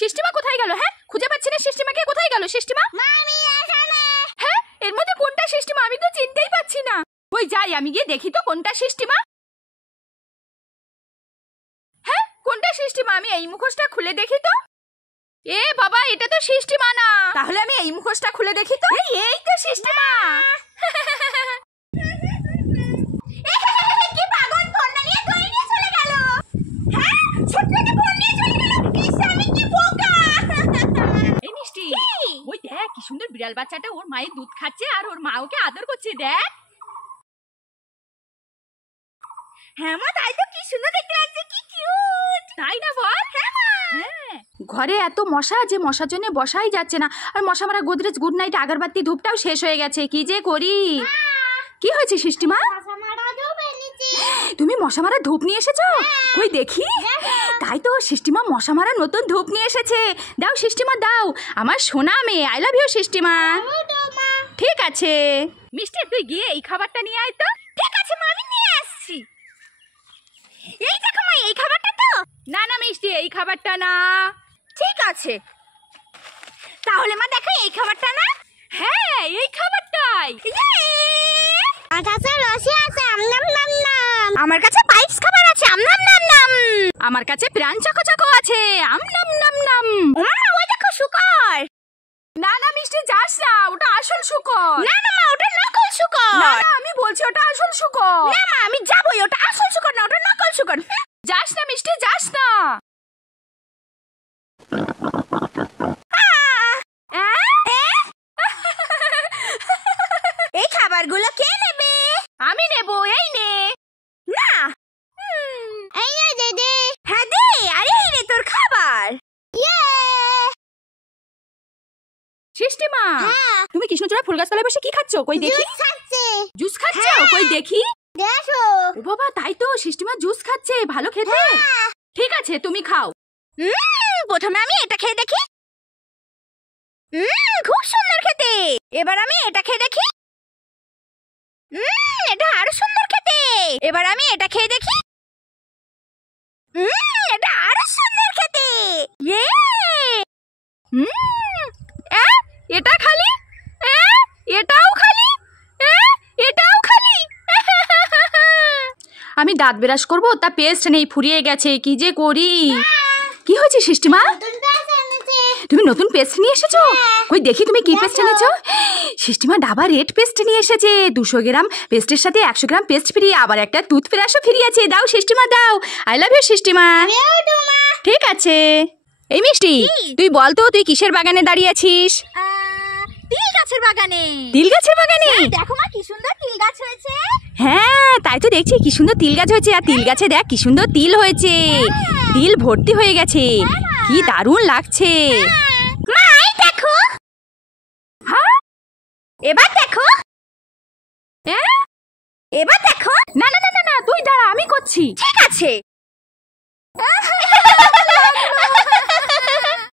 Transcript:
সিস্টেমা কোথায় গেল? হ্যাঁ, খুঁজে পাচ্ছি না সিস্টেমাকে। কোথায় গেল সিস্টেমা? মামি এখানে। হ্যাঁ, এর মধ্যে কোনটা সিস্টেমা আমি তো চিনতেই পাচ্ছি না। ওই যাই, আমি গিয়ে দেখি তো কোনটা সিস্টেমা। হ্যাঁ, কোনটা সিস্টেমা? আমি এই মুখোশটা খুলে দেখি তো। এ বাবা, এটা তো সিস্টেমা না। তাহলে আমি এই মুখোশটা খুলে দেখি তো। এই তো সিস্টেমা। কি পাগল, ফোনটা নিয়ে দৌড়ে নিয়ে চলে গেল। হ্যাঁ, ছোট্টটি ফোন নিয়ে চলে গেল। ইস, আমি কি বোকা। এই মিষ্টি, ওই দেখ কি সুন্দর বিড়াল বাচ্চাটা ওর মায়ের দুধ খাচ্ছে আর ওর মা ওকে আদর করছে। দেখ। হ্যাঁ মা, তাই তো, কি সুন্দর দেখতে লাগছে, কি কিউট। তাই না বল? হ্যাঁ, ঘরে এত মশা যে মশার জন্য বসাই যাচ্ছে না। আর মশা মারা গোদরেজ গুড নাইট আগরবাতি ধূপটাও শেষ হয়ে গেছে। কি যে করি। কি হয়েছে সিস্টিমা? তুমি মশা মারা ধূপ নিয়ে এসেছো? কই দেখি। তাই তো, সিস্টিমা মশা মারা নতুন ধূপ নিয়ে এসেছে। দাও সিস্টিমা দাও, আমার সোনা মেয়ে। আই লাভ ইউ সিস্টিমা। ঠিক আছে মিষ্টি, তুই গিয়ে এই খাবারটা নিয়ে আয় তো। ঠিক আছে মা, আমি নিয়ে আসছি। এই দেখো মা, এই খাবারটা তো। না না মিষ্টি, এই খাবারটা না। ঠিক আছে, তাহলে মা দেখো, এই খাবারটা না। হ্যাঁ, এই খাবারটাই। আমার কাছে লস্যি আছে, আমনাম নাম নাম। আমার কাছে পাইপস খাবার আছে, আমনাম নাম নাম। আমার কাছে প্রাণ চকো আছে, আম নাম নাম নাম। ওমা, ওই দেখো শুকর। না না মিষ্টি, যাস না, ওটা আসল শুকর। না না মা, ওটা নকল শুকর। না না, আমি বলছি ওটা আসল শুকর। না মা, আমি যাবই, ওটা আসল শুকর না, ওটা নকল শুকর। যাস না মিষ্টি, যাস না। এই খাবারগুলো কে নেবে? আমি নেব, এই নে। না, এই নে দিদি। হ্যাঁ দে, আরে এই নে তোর খাবার। সিস্টেমা, হ্যাঁ, তুমি কৃষ্ণচূড়া ফুল গাছ তলায় বসে কি খাচ্ছ? কই দেখি। জুস খাচ্ছে। জুস খাচ্ছ? হ্যাঁ। কই দেখি। দেখো। ও বাবা, তাই তো, সিস্টেমা জুস খাচ্ছে। ভালো খেতে। হ্যাঁ। ঠিক আছে, তুমি খাও। প্রথমে আমি এটা খেয়ে দেখি। খুব সুন্দর খেতে। এবার আমি এটা খেয়ে দেখি। এটা আরো সুন্দর খেতে। এবার আমি এটা খেয়ে দেখি। এটা আরো সুন্দর খেতে। ইয়ে! এটা খালি, এটাও খালি, এটাও খালি। আমি দাঁত ব্রাশ করবো, তা পেস্ট নেই, ফুরিয়ে গেছে। কি যে করি। কি হয়েছে সিস্টেমা? তুমি নতুন পেস্ট নিয়ে এসেছো? কই দেখি তুমি কি পেস্ট এনেছো। সিস্টেমা ডাবা রেড পেস্ট নিয়ে এসেছে। 200 গ্রাম পেস্টের সাথে 100 গ্রাম পেস্ট ফ্রি, আবার একটা টুথ ব্রাশও ফ্রি আছে। দাও সিস্টেমা দাও। I love you সিস্টেমা। ঠিক আছে। এই মিষ্টি, তুই বল তো, তুই কিসের বাগানে দাঁড়িয়ে আছিস? তিল গাছের বাগানে। তিল গাছের বাগানে? দেখো মা, কি সুন্দর তিল গাছ হয়েছে। হ্যাঁ, তাই তো দেখছি, কি সুন্দর তিল গাছ হয়েছে। আর তিল গাছে দেখ কি সুন্দর তিল হয়েছে। তিল ভর্তি হয়ে গেছে। কি দারুণ লাগছে। মা, এই দেখো। হ্যাঁ, এবার দেখো। এবার দেখো। না না না না না, তুই দাঁড়া, আমি করছি। ঠিক আছে।